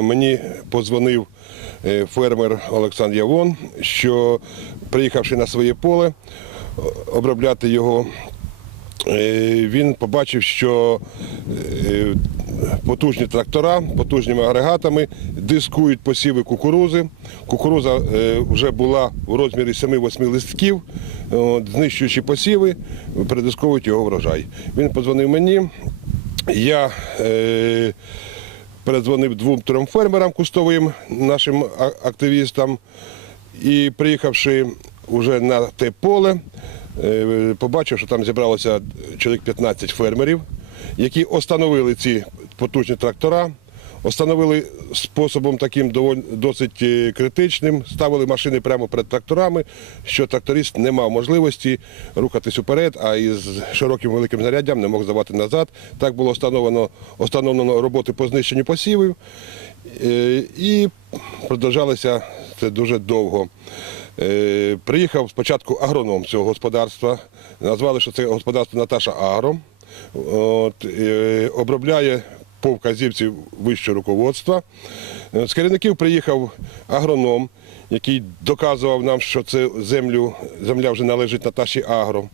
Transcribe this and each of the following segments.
Мені подзвонив е, фермер Олександр Явон, що приїхавши на своє поле обробляти його, е, він побачив, що е, потужні трактора потужними агрегатами дискують посіви кукурузи. Кукуруза вже була в розмірі 7-8 листків, знищуючи посіви, передисковують його врожай. Він подзвонив мені. Я передзвонив двом-трьом фермерам кустовим нашим активістам. І приїхавши вже на те поле, е, побачив, що там зібралося чоловік 15 фермерів, які остановили ці потужні трактора, остановили способом таким досить е, критичним, ставили машини прямо перед тракторами, що тракторист не мав можливості рухатись уперед, а із широким великим знаряддям не мог здавати назад. Так було встановлено, встановлено роботи по знищенню посівів. Е, І продовжалося це дуже довго. Е, Приїхав спочатку агроном цього господарства. Назвали, що це господарство Наташа Агро. От, обробляє по вказівці вищого руководства. Е, З керівників приїхав агроном, який доказував нам, що це землю, земля вже належить Наташі Агро.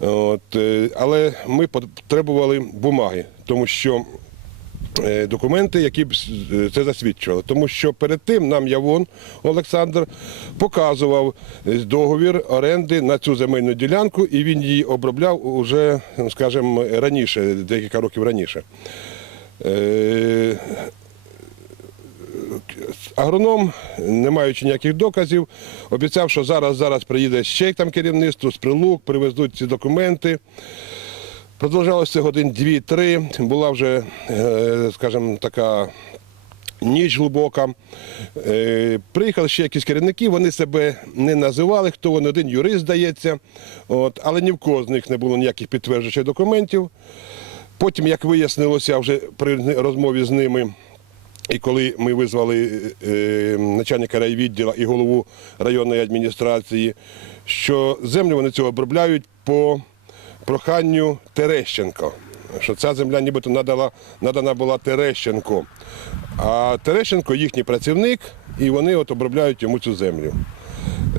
От, е, але ми потребували бумаги, тому що е, документи, які б це засвідчували. Тому що перед тим нам Явон Олександр показував договір оренди на цю земельну ділянку, і він її обробляв уже, ну, скажімо, раніше, декілька років раніше. Е, Агроном, не маючи ніяких доказів, обіцяв, що зараз зараз приїде ще там керівництво з прилук, привезуть ці документи. Продовжалося годин 2-3. Була вже, е, скажімо, така ніч глибока. Е, Приїхали ще якісь керівники, вони себе не називали, хто вони, один юрист, здається, От, але ні в кого з них не було ніяких підтверджуючих документів. Потім, як вияснилося вже при розмові з ними, і коли ми визвали е, начальника райвідділу і голову районної адміністрації, що землю вони цього обробляють по проханню Терещенко. Що ця земля нібито надала, надана була Терещенко. А Терещенко їхній працівник, і вони от обробляють йому цю землю.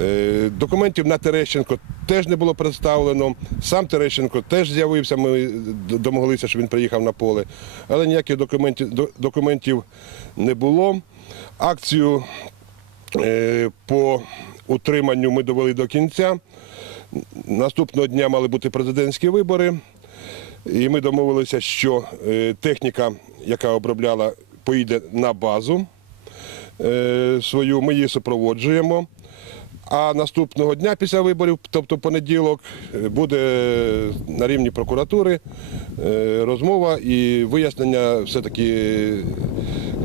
Е, Документів на Терещенко теж не було представлено. Сам Терещенко теж з'явився. Ми домоглися, що він приїхав на поле, але ніяких документів, документів не було. Акцію е, по утриманню ми довели до кінця. Наступного дня мали бути президентські вибори. І ми домовилися, що е, техніка, яка обробляла, поїде на базу свою, ми її супроводжуємо. А наступного дня після виборів, тобто понеділок, е, буде на рівні прокуратури е, розмова і вияснення все-таки,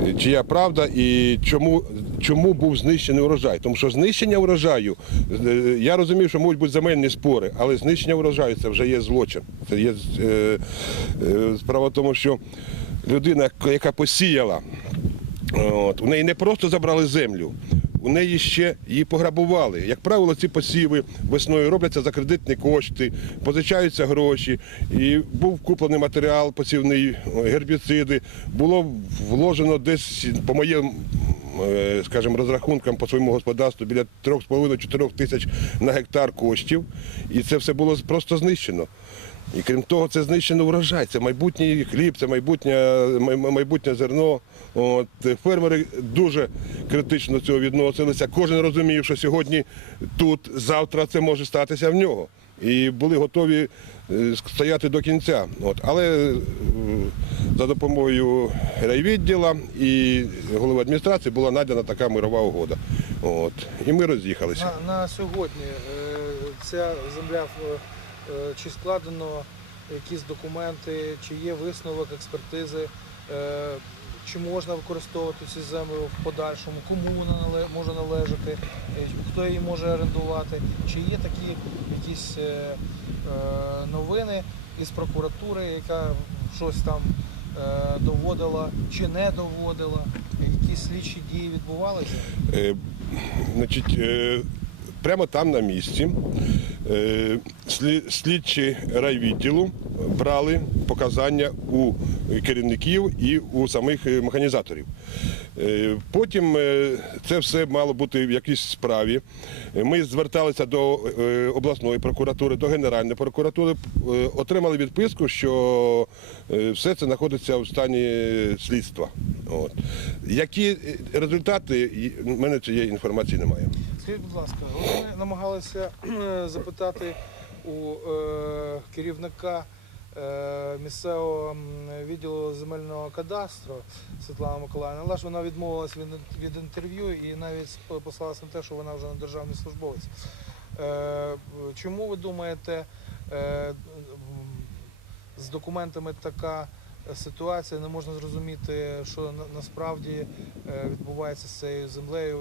е, чия правда і чому, чому був знищений урожай. Тому що знищення урожаю, я розумію, що можуть бути земельні спори, але знищення урожаю це вже є злочин. Це є справа в тому, що людина, яка посіяла, От. У неї не просто забрали землю, у неї ще її пограбували. Як правило, ці посіви весною робляться за кредитні кошти, позичаються гроші. І був куплений матеріал, посівний, гербіциди. Було вложено десь, по моїм, е, скажімо, розрахункам по своєму господарству біля 3,5-4 тисяч на гектар коштів. І це все було просто знищено. І крім того, це знищено врожай, це майбутній хліб, це майбутнє, майбутнє зерно. От, фермери дуже критично до цього відносилися. Кожен розумів, що сьогодні тут, завтра це може статися в нього. І були готові е, стояти до кінця. От, але е, за допомогою райвідділа і голови адміністрації була знайдена така мирова угода. От, і ми роз'їхалися. На, на сьогодні е, ця земля чи складено якісь документи, чи є висновок експертизи, е, чи можна використовувати цю землю в подальшому, кому вона може належати, е, хто її може орендувати, чи є такі якісь е, е, новини із прокуратури, яка щось там е, доводила чи не доводила, якісь слідчі дії відбувалися? Е, Значить, е, прямо там на місці е, слі- слідчі райвідділу брали показання у керівників і у самих е, механізаторів. Е, Потім це все мало бути в якійсь справі. Ми зверталися до обласної прокуратури, до Генеральної прокуратури, отримали відписку, що все це знаходиться в стані слідства. От. Які результати, в мене цієї інформації немає. Скажіть, будь ласка, ми намагалися е, запитати у е, керівника е, місцевого відділу земельного кадастру Світлана Миколаївна, але ж вона відмовилась від, від інтерв'ю і навіть послалася на те, що вона вже не державний службовець. Е, чому ви думаєте, е, з документами така ситуація, не можна зрозуміти, що на- насправді е, відбувається з цією землею,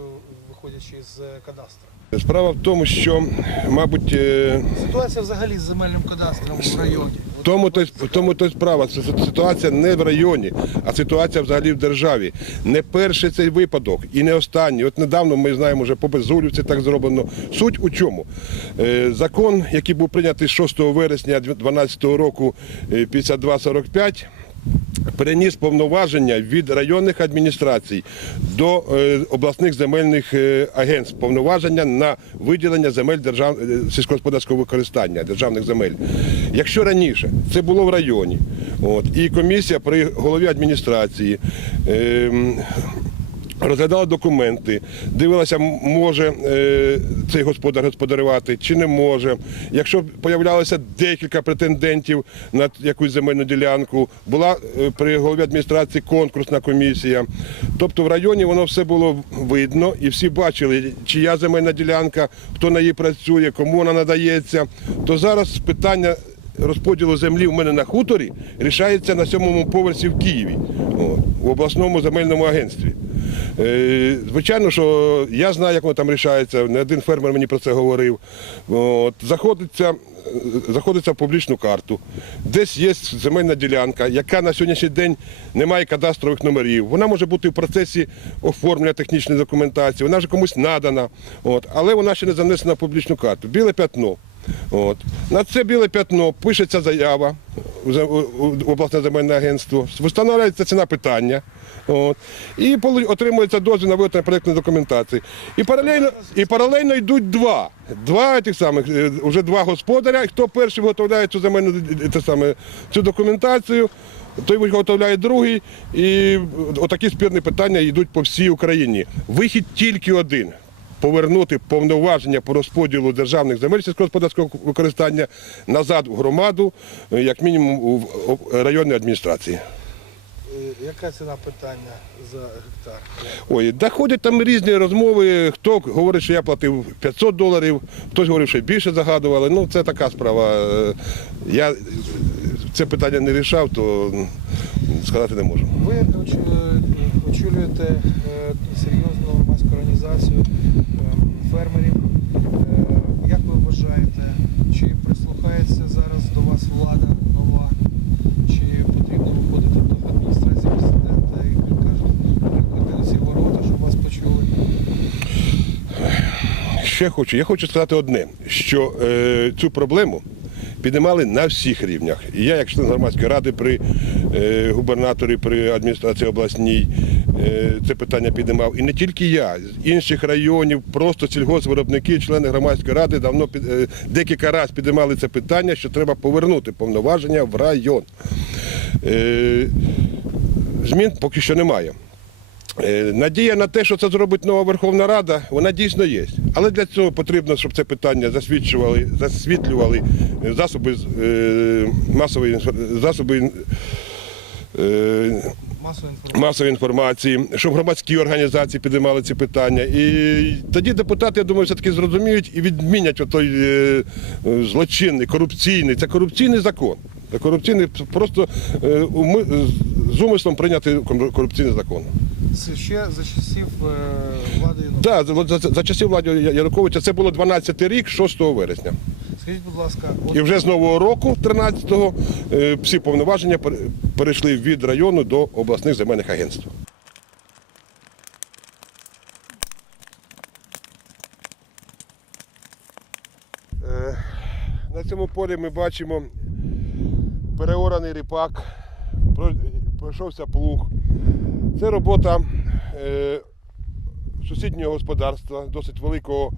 виходячи з кадастру. Справа в тому, що, мабуть, е, Ситуація взагалі з земельним кадастром в районі. тому то, в тому то справа. Ситуація не в районі, а ситуація взагалі в державі. Не перший цей випадок і не останній. От недавно ми знаємо, вже по Безулівці так зроблено. Суть у чому? Е, Закон, який був прийнятий 6 вересня 2012 року е, 5245, переніс повноваження від районних адміністрацій до е, обласних земельних е, агентств, повноваження на виділення земель держав... е, сільськогосподарського використання державних земель. Якщо раніше це було в районі, от, і комісія при голові адміністрації. Е, Розглядала документи, дивилася, може е, цей господар господарювати чи не може. Якщо появлялося декілька претендентів на якусь земельну ділянку, була е, при голові адміністрації конкурсна комісія. Тобто в районі воно все було видно і всі бачили, чия земельна ділянка, хто на її працює, кому вона надається. То зараз питання розподілу землі в мене на хуторі рішається на сьомому поверсі в Києві, в обласному земельному агентстві. Е, Звичайно, що я знаю, як воно там рішається. Не один фермер мені про це говорив. От, заходиться, заходиться в публічну карту. Десь є земельна ділянка, яка на сьогоднішній день не має кадастрових номерів. Вона може бути в процесі оформлення технічної документації, вона вже комусь надана, от, але вона ще не занесена в публічну карту. Біле п'ятно. От. На це біле п'ятно пишеться заява в обласне земельне агентство, встановлюється ціна питання. От. І отримується дозвіл на виготовлення проєктної документації. І паралельно, і паралельно йдуть два. Два тих самих, е, вже два господаря. Хто перший виготовляє цю земельну д- те саме, цю документацію, той виготовляє другий. І отакі спірні питання йдуть по всій Україні. Вихід тільки один повернути повноваження по розподілу державних земель сільськогосподарського використання назад в громаду, е, як мінімум в районній адміністрації. Е, Яка ціна питання за гектар? Ой, доходять там різні розмови. Хто говорить, що я платив 500 доларів, хтось говорив, що більше загадували. Ну, це така справа. Е, Я це питання не рішав, то сказати не можу. Ви е, очолюєте серйозну громадську організацію е, фермерів. Як ви вважаєте, чи прислухається зараз до вас влада нова? Чи потрібно виходити до адміністрації президента і як кажуть, приходити на ці ворота, щоб вас почули? Ще хочу. Я хочу сказати одне, що е, цю проблему піднімали на всіх рівнях. І я, як член громадської ради при е, губернаторі, при адміністрації обласній, е, це питання піднімав. І не тільки я, з інших районів, просто сільгоспвиробники, члени громадської ради давно під, е, декілька разів піднімали це питання, що треба повернути повноваження в район. Е, змін поки що немає. Е, Надія на те, що це зробить нова Верховна Рада, вона дійсно є. Але для цього потрібно, щоб це питання засвідчували, засвітлювали е, засоби е, масової засоби е, масової інформації, щоб громадські організації підіймали ці питання. І тоді депутати, я думаю, все-таки зрозуміють і відмінять отой е, злочинний, корупційний. Це корупційний закон. Це корупційний просто з умислом прийняти корупційний закон. Це ще за часів е, влади Так, за, за, за часів Владі Януковича це було 12 рік, 6 вересня. Скажіть, будь ласка, от І вже з нового року, 13-го, е, всі повноваження перейшли від району до обласних земельних агентств. Е, На цьому полі ми бачимо переораний ріпак, пройшовся плуг. Це робота е, сусіднього господарства, досить великого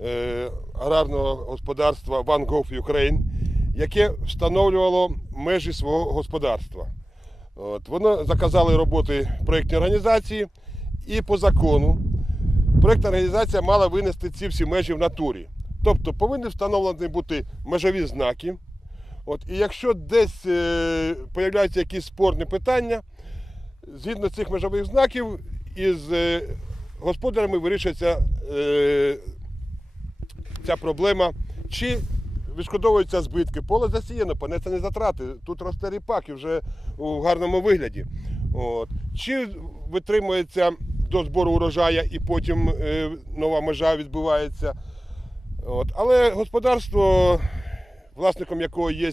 е, аграрного господарства Van Gogh Ukraine, яке встановлювало межі свого господарства. От, воно заказали роботи проєктні організації, і по закону проєктна організація мала винести ці всі межі в натурі. Тобто повинні встановлені бути межові знаки. От, і якщо десь е, появляються якісь спорні питання, згідно цих межових знаків, із е, господарями вирішується е, ця проблема, чи відшкодовуються збитки. Поле засіяно, понесені затрати. Тут росте ріпак і вже у гарному вигляді. От. Чи витримується до збору урожая і потім е, нова межа відбувається. От. Але господарство, власником якого є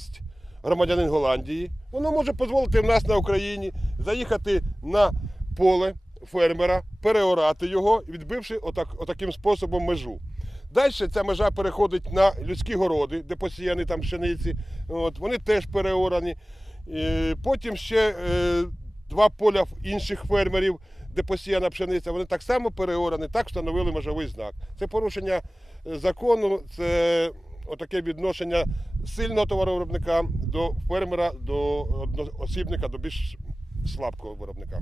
громадянин Голландії, воно може дозволити в нас на Україні заїхати на поле фермера, переорати його, відбивши отак, отаким способом межу. Далі ця межа переходить на людські городи, де посіяні там пшениці. От, вони теж переорані. І потім ще е, два поля інших фермерів, де посіяна пшениця, вони так само переорані, так встановили межовий знак. Це порушення е, закону, це отаке відношення сильного товаровиробника до фермера, до одноосібника, до більш слабкого виробника.